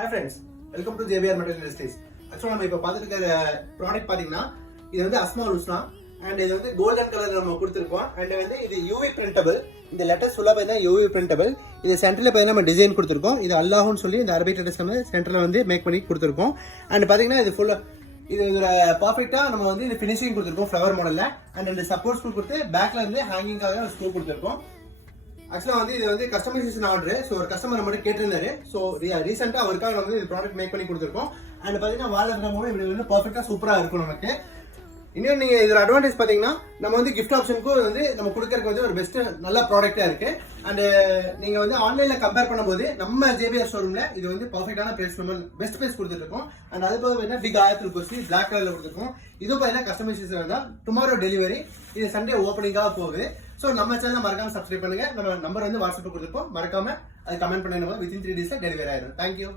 Hi friends, welcome to JBR Metal Industries. Actually நம்ம இப்ப பார்த்துட்டு இருக்கிற ப்ராடக்ட் பாத்தீங்கன்னா இது வந்து அஸ்மா ருஸ்னா அண்ட் இது வந்து கோல்டன் கலர்ல நம்ம கொடுத்திருக்கோம் அண்ட் வந்து இது UV printable. இந்த லெட்டர்ஸ் ஃபுல்லா பார்த்தீங்கன்னா UV printable. இது சென்டர்ல பார்த்தீங்கன்னா நம்ம டிசைன் கொடுத்திருக்கோம். இது அல்லாஹ்னு சொல்லி இந்த அரபிக் லெட்டர்ஸ் வந்து சென்டர்ல வந்து மேக் பண்ணி கொடுத்திருக்கோம். அண்ட் பாத்தீங்கன்னா இது ஃபுல்லா இது பர்ஃபெக்ட்டா நம்ம வந்து இந்த ஃபினிஷிங் கொடுத்திருக்கோம் ஃப்ளவர் மாடல்ல அண்ட் இந்த சப்போர்ட் ஸ்க்ரூ கொடுத்து பேக்ல வந்து ஹேங்கிங்காக ஒரு ஸ்க்ரூ கொடுத்திருக்கோம். ஆக்சுவலா வந்து இது வந்து கஸ்டமைசேஷன் ஆர்டர். ஸோ ஒரு கஸ்டமர் மட்டும் கேட்டிருந்தாரு. ஸோ ரீசெண்டா அவருக்காக வந்து இந்த ப்ராடக்ட் மேக் பண்ணி கொடுத்துருக்கோம். அண்ட் பாத்தீங்கன்னா வால் இருக்கிற இப்படி வந்து பர்ஃபெக்டா சூப்பரா இருக்கும் நமக்கு. இன்னும் நீங்க இதோட அட்வான்டேஜ் பாத்தீங்கன்னா நம்ம வந்து கிஃப்ட் ஆப்ஷனுக்கும் வந்து நம்ம கொடுக்கறதுக்கு வந்து ஒரு பெஸ்ட் நல்ல ப்ராடக்டா இருக்கு. அண்ட் நீங்க வந்து ஆன்லைன்ல கம்பேர் பண்ணும்போது நம்ம ஜேபிஆர் ஷோரூம்ல இது வந்து பர்ஃபெக்டான பிரைஸ் பெஸ்ட் பிரைஸ் கொடுத்துட்டு இருக்கோம். அண்ட் அது போக வந்து பிக் 1000 பிளாக் கலர்ல கொடுத்துருக்கோம். இது பாத்தீங்கன்னா கஸ்டமைசேஷன் தான். Tomorrow delivery. இது சண்டே ஓப்பனிங்காக போகுது. ஸோ நம்ம சேனல் மறக்காம சப்ஸ்கிரைப் பண்ணுங்க. நம்ம நம்பர் வந்து வாட்ஸ்அப் கொடுத்துருப்போம். மறக்காம அது கமெண்ட் பண்ணுங்க. வித்தின் 3 days டெலிவரி ஆயிடும். தேங்க்யூ.